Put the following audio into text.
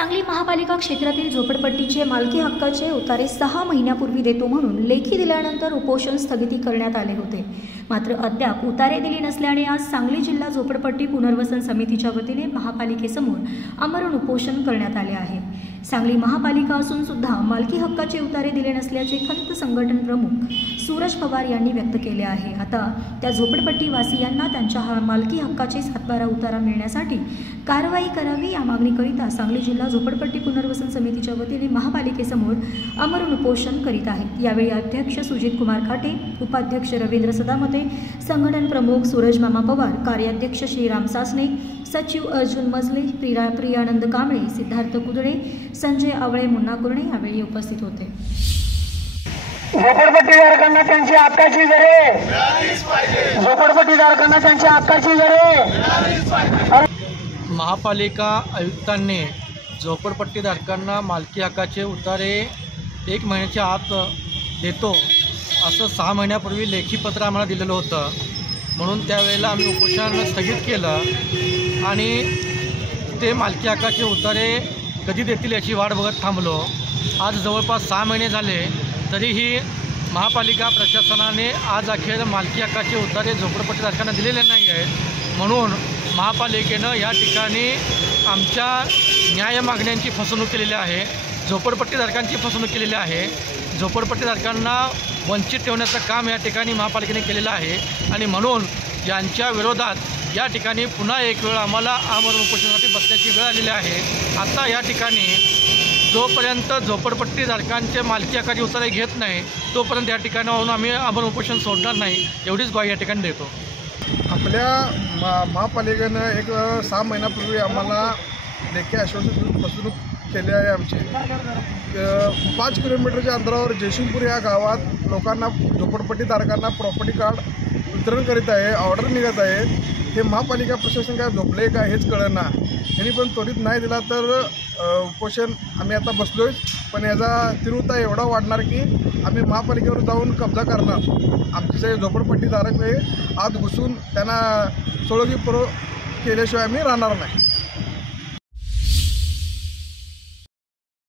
सांगली महापालिका क्षेत्रातील झोपडपट्टीचे मालकी हक्काचे उतारे 6 महिन्यापूर्वी देतो म्हणून लेखी दिल्यानंतर उपोषण स्थगिती करण्यात आले होते। मात्र अद्याप उतारे दिले नसल्याने आज सांगली जिल्हा झोपडपट्टी पुनर्वसन समितीच्या वतीने महापालिकेसमोर आमरण उपोषण करण्यात आले आहे। सांगली महापालिका असून सुद्धा मालकी हक्काचे उतारे दिले नसल्याचे खंत संघटन प्रमुख सूरज पवार यांनी व्यक्त केले आहे। आता त्या झोपडपट्टी वासियांना त्यांच्या मालकी हक्काचे 7/12 उतारा मिळण्यासाठी कारवाई करावी या मागणीकरिता सांगली जिल्हा झोपडपट्टी पुनर्वसन समितीच्या वतीने महापालिकेसमोर आमरण उपोषण करीत आहेत। यावेळी अध्यक्ष सुजित कुमार खाटे, उपाध्यक्ष रवींद्र सदामते, संघटन प्रमुख सूरज मामा पवार, कार्याध्यक्ष श्रीराम सासने, सचिव अर्जुन मजले, प्रियानंद कांबळे, सिद्धार्थ कुदळे, संजय आवळे, मुन्ना कुरणे यावेळी उपस्थित होते। झोपडपट्टीधारकांना त्यांची हक्काची घरे, झोपडपट्टीधारकांना त्यांच्या हक्काची घरे। महापालिका आयुक्तांनी झोपडपट्टीधारकांना मालकी हक्काचे उतारे 1 महिन्याच्या आत देतो असं 6 महिन्यापूर्वी लेखी पत्र आम्हाला दिलेलं होतं। म्हणून त्यावेळेला आम्ही उपोषण स्थगित केलं आणि ते मालकी हक्काचे उतारे कधी देतील याची वाट बघत थांबलो। आज जवळपास 6 महिने झाले तरीही महापालिका प्रशासनाने आज अखेर मालकी हक्काचे उतारे झोपडपट्टीधारकांना दिलेले नाही आहेत। म्हणून महापालिकेनं या ठिकाणी आमच्या न्याय मागण्यांची फसवणूक केलेली आहे, झोपडपट्टीधारकांची फसवणूक केलेली आहे। झोपडपट्टीधारकांना वंचित ठेवण्याचं काम या ठिकाणी महापालिकेने केलेलं आहे आणि म्हणून यांच्या विरोधात या ठिकाणी पुन्हा एक वेळ आम्हाला आमरण उपोषणासाठी बसण्याची वेळ आलेली आहे। आता या ठिकाणी जोपर्यंत झोपडपट्टीधारकांचे मालकी हक्काचे उतारे घेत नाही तोपर्यंत या ठिकाणावरून आम्ही आमरण उपोषण सोडणार नाही, एवढीच ग्वाही या ठिकाणी देतो। आपल्या महापालिकेनं एक 6 महिन्यापूर्वी आम्हाला लेखी आश्वासन फसवणूक केली आहे। आमची 5 किलोमीटरच्या अंतरावर जयसिंगपूर या गावात लोकांना झोपडपट्टीधारकांना प्रॉपर्टी कार्ड वितरण करीत आहे, ऑर्डर निघत आहे। हे महापालिका प्रशासन काय झोपले का हेच कळेना। यांनी पण त्वरित नाही दिला तर उपोषण आम्ही आता बसलो आहे, पण याचा तीव्रता एवढा वाढणार की आम्ही महापालिकेवर जाऊन कब्जा करणार। आमचे जे झोपडपट्टीधारक हे आत घुसून त्यांना सोडगी केल्याशिवाय आम्ही राहणार नाही।